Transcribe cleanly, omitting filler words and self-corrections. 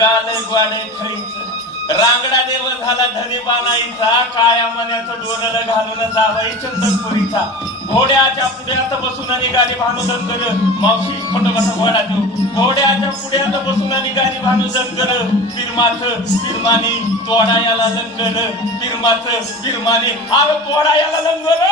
गाल ग्वाडे खळीच रांगडा देव झाला धनी बाणाईचा काळ्या मण्याचं डोरलं घालून जावई चंदनपुरीचा घोड्याच्या पुढ्यात बसून निघाली भानू दंगर मावशी खंडोबाचा घोडा देऊ घोड्याच्या पुढ्यात बसून निघाली भानू दंगर पिरमाच पिरमानी तोडा याला लंगर पिरमाच पिरमानी आव तोडा याला लंगर